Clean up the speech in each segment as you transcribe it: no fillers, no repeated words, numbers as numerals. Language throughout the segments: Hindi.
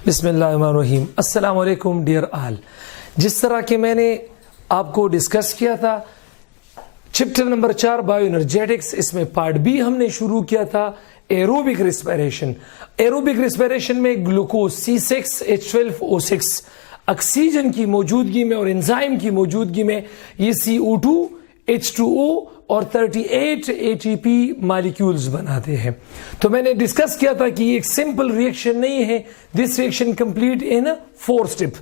बिस्मिल्लाहिर्रहमानिर्रहीम। अस्सलाम वालेकुम डियर आल। जिस तरह के मैंने आपको डिस्कस किया था चैप्टर नंबर 4 बायो एनर्जेटिक्स, इसमें पार्ट बी हमने शुरू किया था एरोबिक रिस्पिरेशन। एरोबिक रिस्पिरेशन में ग्लूकोज C6H12O6 ऑक्सीजन की मौजूदगी में और एंजाइम की मौजूदगी में ये CO2 H2O और 38 ATP मॉलिक्यूल्स बनाते हैं। तो मैंने डिस्कस किया था कि ये एक सिंपल रिएक्शन नहीं है, this reaction complete in 4 step.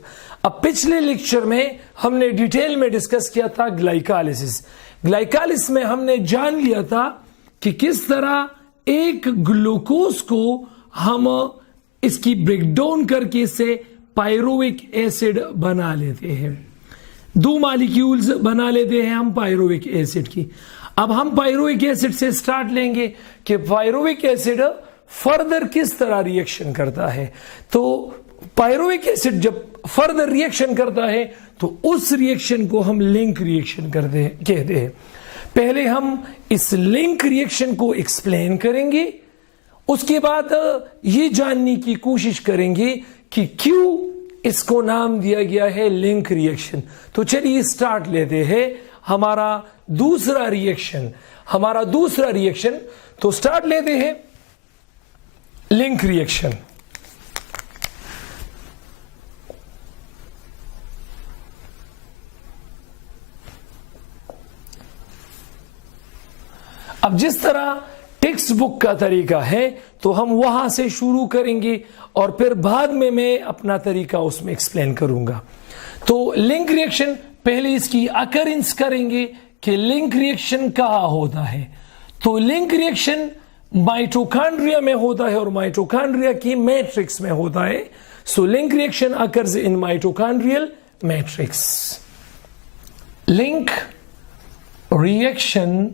अब पिछले लेक्चर में हमने डिटेल में डिस्कस किया था ग्लाइकोलाइसिस। ग्लाइकोलाइसिस में हमने जान लिया था कि किस तरह एक ग्लूकोज को हम इसकी ब्रेकडाउन करके इसे पायरुविक एसिड बना लेते हैं। 2 मॉलिक्यूल्स बना लेते हैं हम पायरुविक एसिड की। अब हम पायरुविक एसिड से स्टार्ट लेंगे कि पायरुविक एसिड फर्दर किस तरह रिएक्शन करता है। तो पायरुविक एसिड जब फर्दर रिएक्शन करता है तो उस रिएक्शन को हम लिंक रिएक्शन कहते हैं। पहले हम इस लिंक रिएक्शन को एक्सप्लेन करेंगे, उसके बाद ये जानने की कोशिश करेंगे कि क्यों इसको नाम दिया गया है लिंक रिएक्शन। तो चलिए स्टार्ट लेते हैं हमारा दूसरा रिएक्शन। तो स्टार्ट लेते हैं लिंक रिएक्शन। अब जिस तरह टेक्स्ट बुक का तरीका है तो हम वहां से शुरू करेंगे और फिर बाद में मैं अपना तरीका उसमें एक्सप्लेन करूंगा। तो लिंक रिएक्शन पहले इसकी अकरेंस करेंगे कि लिंक रिएक्शन कहाँ होता है। तो लिंक रिएक्शन माइटोकॉन्ड्रिया में होता है और माइटोकॉन्ड्रिया की मैट्रिक्स में होता है। So link reaction occurs in mitochondrial matrix. Link reaction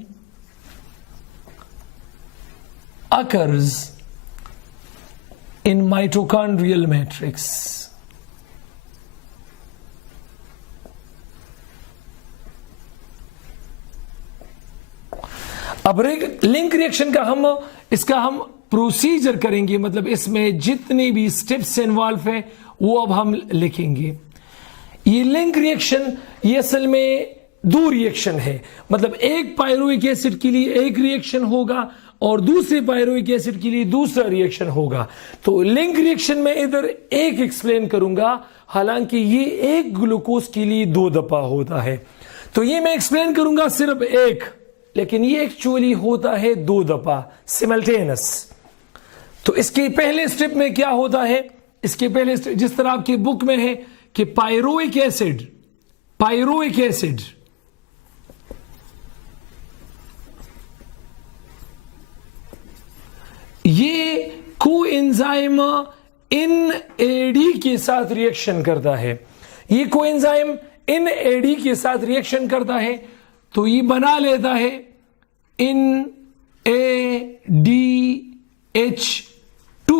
occurs in mitochondrial matrix. अब लिंक रिएक्शन का इसका हम प्रोसीजर करेंगे, मतलब इसमें जितने भी स्टेप्स इन्वॉल्व है वो अब हम लिखेंगे। ये लिंक रिएक्शन ये असल में 2 रिएक्शन है, मतलब एक पायरुविक एसिड के लिए एक रिएक्शन होगा और दूसरे पायरुविक एसिड के लिए दूसरा रिएक्शन होगा। तो लिंक रिएक्शन में इधर एक एक्सप्लेन करूंगा, हालांकि ये एक ग्लूकोज के लिए 2 दफा होता है। तो ये मैं एक्सप्लेन करूंगा सिर्फ एक, लेकिन ये एक्चुअली होता है 2 दफा सिमल्टेनियस। तो इसके पहले स्टेप में क्या होता है, इसके पहले स्टेप जिस तरह आपकी बुक में है कि पायरुविक एसिड ये कोएंजाइम NAD के साथ रिएक्शन करता है। ये कोएंजाइम NAD के साथ रिएक्शन करता है तो ये बना लेता है NADH2।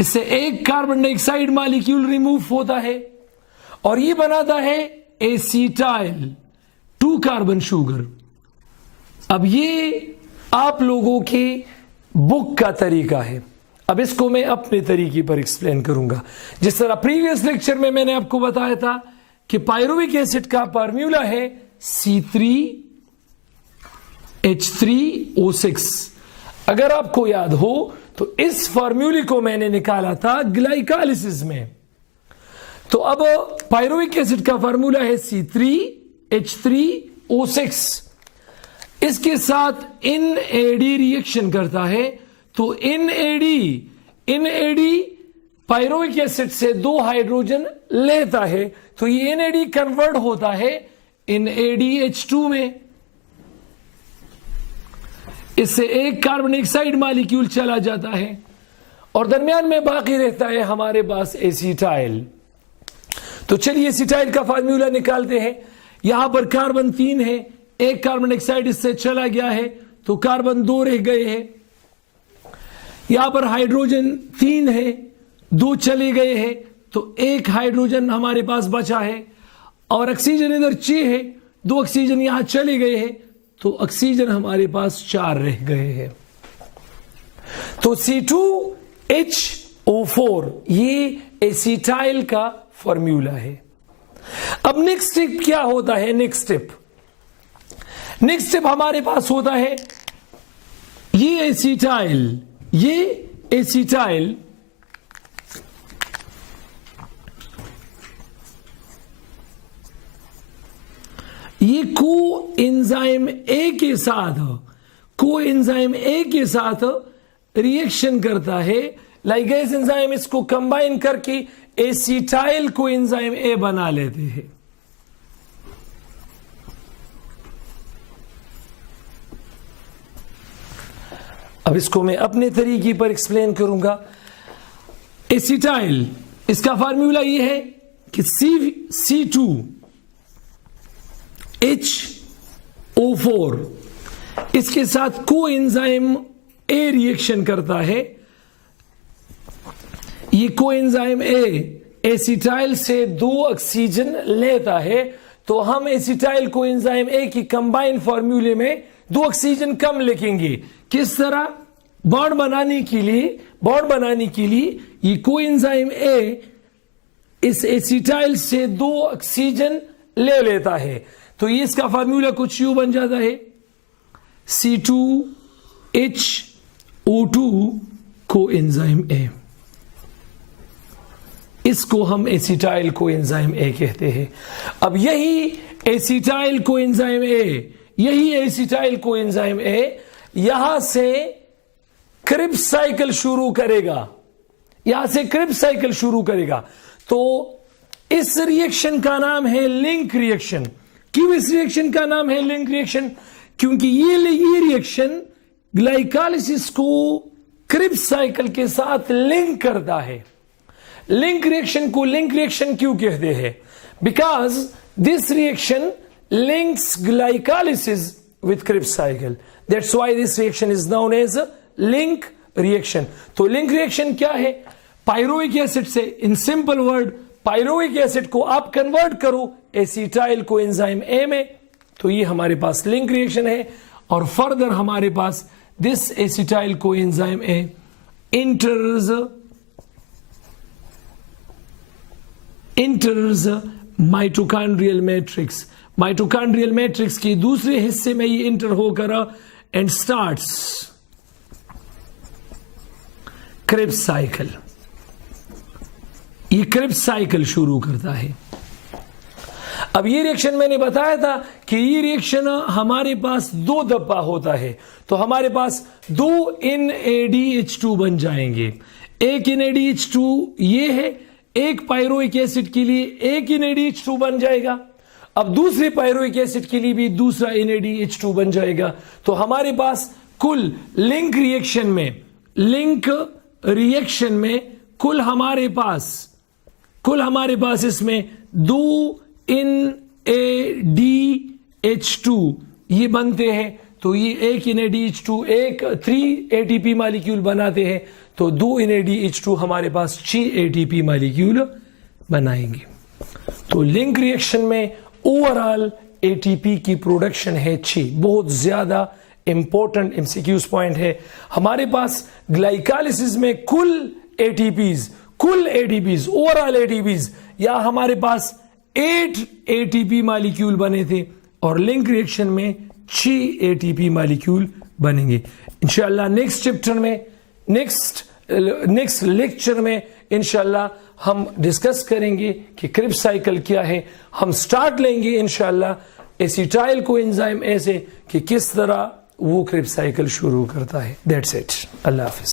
इससे एक कार्बन डाइऑक्साइड मॉलिक्यूल रिमूव होता है और ये बनाता है एसिटाइल 2 कार्बन शुगर। अब ये आप लोगों के बुक का तरीका है, अब इसको मैं अपने तरीके पर एक्सप्लेन करूंगा। जिस तरह प्रीवियस लेक्चर में मैंने आपको बताया था कि पायरुविक एसिड का फार्मूला है C3H3O6। अगर आपको याद हो तो इस फार्मूले को मैंने निकाला था ग्लाइकोलाइसिस में। तो अब पायरुविक एसिड का फार्मूला है C3H3O6, इसके साथ NAD रिएक्शन करता है तो NAD पायरुविक एसिड से 2 हाइड्रोजन लेता है तो ये NAD कन्वर्ट होता है NADH2 में। इससे एक कार्बन डाइऑक्साइड मॉलिक्यूल चला जाता है और दरमियान में बाकी रहता है हमारे पास एसिटाइल। तो चलिए एसिटाइल का फार्मूला निकालते हैं। यहां पर कार्बन 3 है, एक कार्बन डाइऑक्साइड इससे चला गया है तो कार्बन 2 रह गए हैं। यहां पर हाइड्रोजन 3 है, 2 चले गए हैं तो एक हाइड्रोजन हमारे पास बचा है और ऑक्सीजन इधर 6 है, 2 ऑक्सीजन यहां चले गए हैं तो ऑक्सीजन हमारे पास 4 रह गए हैं। तो C2H O4, ये एसिटाइल का फॉर्मूला है। अब नेक्स्ट स्टेप क्या होता है? नेक्स्ट स्टेप हमारे पास होता है ये एसिटाइल ये कोएंजाइम ए के साथ रिएक्शन करता है। लाइगेज एंजाइम इसको कंबाइन करके एसिटाइल कोएंजाइम ए बना लेते हैं। अब इसको मैं अपने तरीके पर एक्सप्लेन करूंगा। एसिटाइल, इसका फार्मूला ये है कि C2H4 इसके साथ कोएंजाइम ए रिएक्शन करता है। ये कोएंजाइम ए एसिटाइल से 2 ऑक्सीजन लेता है, तो हम एसिटाइल कोएंजाइम ए की कंबाइन फॉर्मूले में 2 ऑक्सीजन कम लिखेंगे। किस तरह? बॉन्ड बनाने के लिए ये कोएंजाइम ए इस एसिटाइल से 2 ऑक्सीजन ले लेता है, तो ये इसका फार्मूला कुछ यूं बन जाता है C2H2O कोएंजाइम ए। इसको हम एसिटाइल कोएंजाइम ए कहते हैं। अब यही एसिटाइल कोएंजाइम ए यहां से क्रिब्स साइकिल शुरू करेगा। तो इस रिएक्शन का नाम है लिंक रिएक्शन। क्यों इस रिएक्शन का नाम है लिंक रिएक्शन? क्योंकि ये रिएक्शन ग्लाइकोलाइसिस को क्रिब्स साइकिल के साथ लिंक करता है। लिंक रिएक्शन को लिंक रिएक्शन क्यों कहते हैं? Because this reaction links glycolysis with Krebs cycle. That's why this reaction is known as link reaction. तो लिंक रिएक्शन क्या है? पायरुविक एसिड से, in simple word, pyruvic acid को आप कन्वर्ट करो एसिटाइल कोएंजाइम ए में, तो ये हमारे पास लिंक रिएक्शन है। और फर्दर हमारे पास this acetyl coenzyme A enters mitochondrial matrix के दूसरे हिस्से में ये इंटर होकर एंड स्टार्ट्स क्रिब्स साइकिल। ये क्रिब्स साइकिल शुरू करता है। अब ये रिएक्शन मैंने बताया था कि ये रिएक्शन हमारे पास 2 दफा होता है, तो हमारे पास 2 NADH2 बन जाएंगे। एक NADH2 ये है, एक पायरुविक एसिड के लिए एक NADH2 बन जाएगा। अब दूसरे पायरुविक एसिड के लिए भी दूसरा NADH2 बन जाएगा। तो हमारे पास कुल लिंक रिएक्शन में कुल हमारे पास इसमें 2 NADH2 ये बनते हैं। तो ये एक NADH2 एक 3 ATP मॉलिक्यूल बनाते हैं, तो 2 NADH2 हमारे पास 6 ATP मॉलिक्यूल बनाएंगे। तो लिंक रिएक्शन में ओवरऑल ATP की प्रोडक्शन है 6। बहुत ज्यादा इंपॉर्टेंट MCQs पॉइंट है। हमारे पास ग्लाइकोलाइसिस में कुल ATPs ओवरऑल ATPs या हमारे पास 8 ATP मॉलिक्यूल बने थे, और लिंक रिएक्शन में 6 ATP मॉलिक्यूल बनेंगे। इंशाल्लाह नेक्स्ट लेक्चर में इंशाल्लाह हम डिस्कस करेंगे कि क्रिब्स साइकिल क्या है। हम स्टार्ट लेंगे इंशाल्लाह एसिटाइल कोएंजाइम ए से कि किस तरह वो क्रिब्स साइकिल शुरू करता है। That's it. Allah Hafiz.